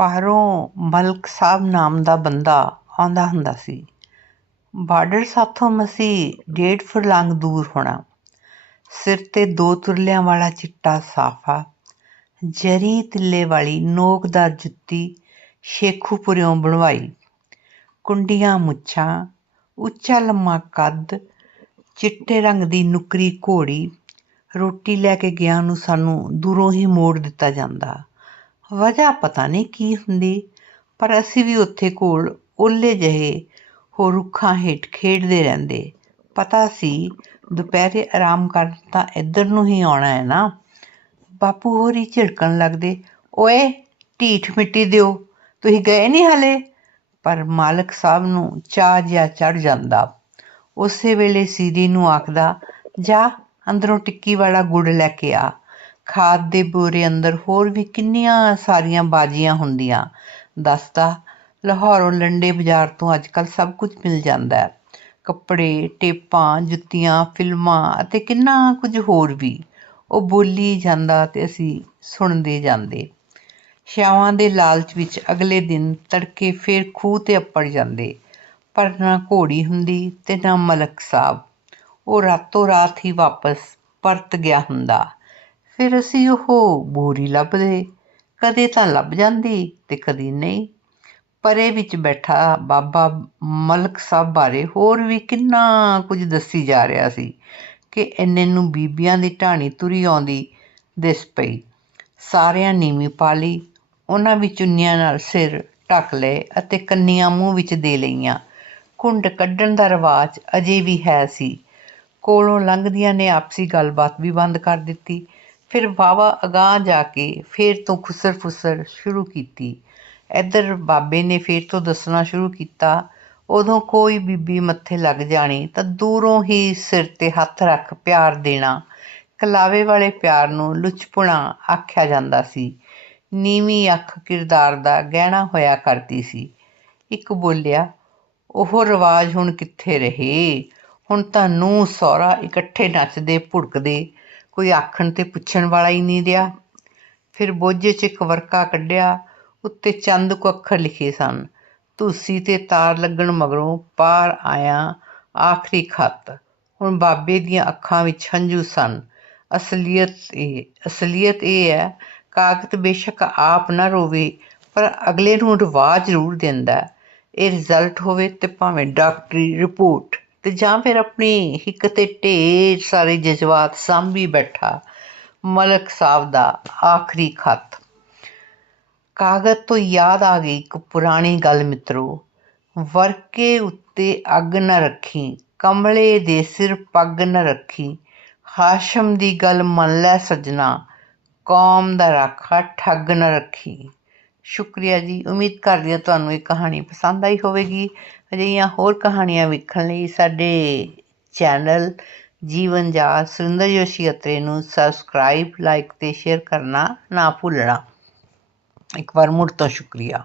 ਬਾਹਰੋਂ ਮਲਕ ਸਾਹਿਬ ਨਾਮ ਦਾ ਬੰਦਾ ਆਉਂਦਾ ਹੁੰਦਾ ਸੀ। ਬਾਰਡਰ ਸਾਥੋਂ ਮਸੀਂ ਡੇਢ ਫੁਰਲਾਂਗ ਦੂਰ ਹੋਣਾ। ਸਿਰ ਤੇ ਦੋ ਤੁਰਲਿਆਂ ਵਾਲਾ ਚਿੱਟਾ ਸਾਫਾ, ਜਰੀ ਤਿੱਲੇ ਵਾਲੀ ਨੋਕਦਾਰ ਜੁੱਤੀ ਸ਼ੇਖੂਪੁਰਿਓਂ ਬਣਵਾਈ। ਕੁੰਡੀਆਂ ਮੁੱਛਾਂ, ਉੱਚਾ ਲੰਮਾ ਕੱਦ, ਚਿੱਟੇ ਰੰਗ ਦੀ ਨੁਕਰੀ ਘੋੜੀ, ਰੋਟੀ ਲੈ ਕੇ ਗਿਆ ਨੂੰ ਸਾਨੂੰ ਦੂਰੋਂ ਹੀ ਮੋੜ ਦਿੱਤਾ ਜਾਂਦਾ। ਵਜ੍ਹਾ ਪਤਾ ਨਹੀਂ ਕੀ ਹੁੰਦੀ, ਪਰ ਅਸੀਂ ਵੀ ਉੱਥੇ ਕੋਲ ਓਲੇ ਜਿਹੇ ਹੋ ਰੁੱਖਾਂ ਹੇਠ ਖੇਡਦੇ ਰਹਿੰਦੇ। ਪਤਾ ਸੀ, ਦੁਪਹਿਰੇ ਆਰਾਮ ਕਰਨ ਤਾਂ ਇੱਧਰ ਨੂੰ ਹੀ ਆਉਣਾ ਹੈ ਨਾ। ਬਾਪੂ ਹੋਰੀ ਝਿੜਕਣ ਲੱਗਦੇ, ਓਏ, ਢੀਠ ਮਿੱਟੀ ਦਿਓ, ਤੁਸੀਂ ਗਏ ਨਹੀਂ ਹਲੇ? ਪਰ ਮਾਲਕ ਸਾਹਿਬ ਨੂੰ ਚਾਹ ਜਿਹਾ ਚੜ ਜਾਂਦਾ। ਉਸੇ ਵੇਲੇ ਸੀਰੀ ਨੂੰ ਆਖਦਾ, ਜਾ, ਅੰਦਰੋਂ ਟਿੱਕੀ ਵਾਲਾ ਗੁੜ ਲੈ ਕੇ ਆ। ਖਾਦ ਦੇ ਬੋਰੇ ਅੰਦਰ ਹੋਰ ਵੀ ਕਿੰਨੀਆਂ ਸਾਰੀਆਂ ਬਾਜੀਆਂ ਹੁੰਦੀਆਂ। ਦੱਸਦਾ ਲਾਹੌਰੋਂ ਲੰਡੇ ਬਾਜ਼ਾਰ ਤੋਂ ਅੱਜਕੱਲ ਸਭ ਕੁਝ ਮਿਲ ਜਾਂਦਾ ਹੈ। ਕੱਪੜੇ, ਟੇਪਾਂ, ਜੁੱਤੀਆਂ, ਫਿਲਮਾਂ ਅਤੇ ਕਿੰਨਾ ਕੁਝ ਹੋਰ ਵੀ। ਉਹ ਬੋਲੀ ਜਾਂਦਾ ਤੇ ਅਸੀਂ ਸੁਣਦੇ ਜਾਂਦੇ। ਸ਼ਾਵਾਂ ਦੇ ਲਾਲਚ ਵਿੱਚ ਅਗਲੇ ਦਿਨ ਤੜਕੇ ਫੇਰ ਖੂਹ ਤੇ ਅੱਪੜ ਜਾਂਦੇ। ਪਰ ਨਾ ਘੋੜੀ ਹੁੰਦੀ ਤੇ ਨਾ ਮਲਕ ਸਾਹਿਬ। ਉਹ ਰਾਤੋਂ ਰਾਤ ਹੀ ਵਾਪਸ ਪਰਤ ਗਿਆ ਹੁੰਦਾ। ਫਿਰ ਅਸੀਂ ਉਹ ਬੋਰੀ ਲੱਭਦੇ। ਕਦੇ ਤਾਂ ਲੱਭ ਜਾਂਦੀ ਤੇ ਕਦੀ ਨਹੀਂ। ਪਰੇ ਵਿੱਚ ਬੈਠਾ ਬਾਬਾ ਮਲਕ ਸਾਹਿਬ ਬਾਰੇ ਹੋਰ ਵੀ ਕਿੰਨਾ ਕੁਝ ਦੱਸੀ ਜਾ ਰਿਹਾ ਸੀ ਕਿ ਇੰਨੇ ਨੂੰ ਬੀਬੀਆਂ ਦੀ ਢਾਣੀ ਤੁਰੀ ਆਉਂਦੀ ਦਿਸ ਪਈ। ਸਾਰਿਆਂ ਨੀਵੀਂ ਪਾਲੀ, ਉਹਨਾਂ ਵਿੱਚ ਚੁੰਨੀਆਂ ਨਾਲ ਸਿਰ ਢੱਕ ਲਏ ਅਤੇ ਕੰਨੀਆਂ ਮੂੰਹ ਵਿੱਚ ਦੇ ਲਈਆਂ। ਘੁੰਡ ਕੱਢਣ ਦਾ ਰਿਵਾਜ ਅਜੇ ਵੀ ਹੈ ਸੀ। ਕੋਲੋਂ ਲੰਘਦੀਆਂ ਨੇ ਆਪਸੀ ਗੱਲਬਾਤ ਵੀ ਬੰਦ ਕਰ ਦਿੱਤੀ। ਫਿਰ ਵਾਵਾ ਅਗਾਂਹ ਜਾ ਕੇ ਫਿਰ ਤੋਂ ਖੁਸਰ ਫੁਸਰ ਸ਼ੁਰੂ ਕੀਤੀ। ਇੱਧਰ ਬਾਬੇ ਨੇ ਫਿਰ ਤੋਂ ਦੱਸਣਾ ਸ਼ੁਰੂ ਕੀਤਾ, ਉਦੋਂ ਕੋਈ ਬੀਬੀ ਮੱਥੇ ਲੱਗ ਜਾਣੀ ਤਾਂ ਦੂਰੋਂ ਹੀ ਸਿਰ ਤੇ ਹੱਥ ਰੱਖ ਪਿਆਰ ਦੇਣਾ। ਕਲਾਵੇ ਵਾਲੇ ਪਿਆਰ ਨੂੰ ਲੁਚਪੁਣਾ ਆਖਿਆ ਜਾਂਦਾ ਸੀ। ਨੀਵੀਂ ਅੱਖ ਕਿਰਦਾਰ ਦਾ ਗਹਿਣਾ ਹੋਇਆ ਕਰਦੀ ਸੀ। ਇੱਕ ਬੋਲਿਆ, ਉਹ ਰਿਵਾਜ ਹੁਣ ਕਿੱਥੇ ਰਹੇ? ਹੁਣ ਤਾਂ ਨੂੰਹ ਸਹੁਰਾ ਇਕੱਠੇ ਨੱਚਦੇ, ਭੁੜਕਦੇ ਕੋਈ ਆਖਣ ਤੇ ਪੁੱਛਣ ਵਾਲਾ ਹੀ ਨਹੀਂ ਰਿਹਾ। ਫਿਰ ਬੋਝੇ 'ਚ ਇੱਕ ਵਰਕਾ ਕੱਢਿਆ, ਉੱਤੇ ਚੰਦ ਕੁ ਅੱਖਰ ਲਿਖੇ ਸਨ। ਧੂਸੀ ਤੇ ਤਾਰ ਲੱਗਣ ਮਗਰੋਂ ਪਾਰ ਆਇਆ ਆਖਰੀ ਖੱਤ। ਹੁਣ ਬਾਬੇ ਦੀਆਂ ਅੱਖਾਂ ਵਿੱਚ ਹੰਝੂ ਸਨ। ਅਸਲੀਅਤ ਇਹ ਅਸਲੀਅਤ ਇਹ ਹੈ ਕਾਗਜ਼ ਬੇਸ਼ੱਕ ਆਪ ਨਾ ਰੋਵੇ, ਪਰ ਅਗਲੇ ਨੂੰ ਰਵਾ ਜ਼ਰੂਰ ਦਿੰਦਾ ਇਹ ਰਿਜ਼ਲਟ ਹੋਵੇ ਤੇ ਭਾਵੇਂ ਡਾਕਟਰੀ ਰਿਪੋਰਟ। ਤੇ ਜਾਂ ਫਿਰ ਆਪਣੀ ਹਿੱਕ ਤੇ ਢੇਰ ਸਾਰੇ ਜਜ਼ਬਾਤ ਸਾਂਭੀ ਬੈਠਾ ਮਲਕ ਸਾਹਿਬ ਦਾ ਆਖਰੀ ਖਤ। ਕਾਗਜ਼ ਤੋਂ ਯਾਦ ਆ ਗਈ ਇੱਕ ਪੁਰਾਣੀ ਗੱਲ ਮਿੱਤਰੋ, ਵਰਕੇ ਉੱਤੇ ਅੱਗ ਨਾ ਰੱਖੀ, ਕਮਲੇ ਦੇ ਸਿਰ ਪੱਗ ਨਾ ਰੱਖੀ, ਹਾਸ਼ਮ ਦੀ ਗੱਲ ਮੰਨ ਲੈ ਸਜਣਾ, ਕੌਮ ਦਾ ਰਾਖਾ ਠੱਗ ਨਾ ਰੱਖੀ। ਸ਼ੁਕਰੀਆ ਜੀ। ਉਮੀਦ ਕਰਦੀ ਹਾਂ ਤੁਹਾਨੂੰ ਇਹ ਕਹਾਣੀ ਪਸੰਦ ਆਈ ਹੋਵੇਗੀ। ਅਜਿਹੀਆਂ ਹੋਰ ਕਹਾਣੀਆਂ ਵੇਖਣ ਲਈ ਸਾਡੇ ਚੈਨਲ ਜੀਵਨ ਜਾਚ ਸੁਰਿੰਦਰ ਜੋਸ਼ੀ ਅਤਰੇ ਨੂੰ ਸਬਸਕ੍ਰਾਈਬ ਲਾਈਕ ਤੇ ਸ਼ੇਅਰ ਕਰਨਾ ਨਾ ਭੁੱਲਣਾ। ਇੱਕ ਵਾਰ ਮੁੜ ਤੋਂ ਸ਼ੁਕਰੀਆ।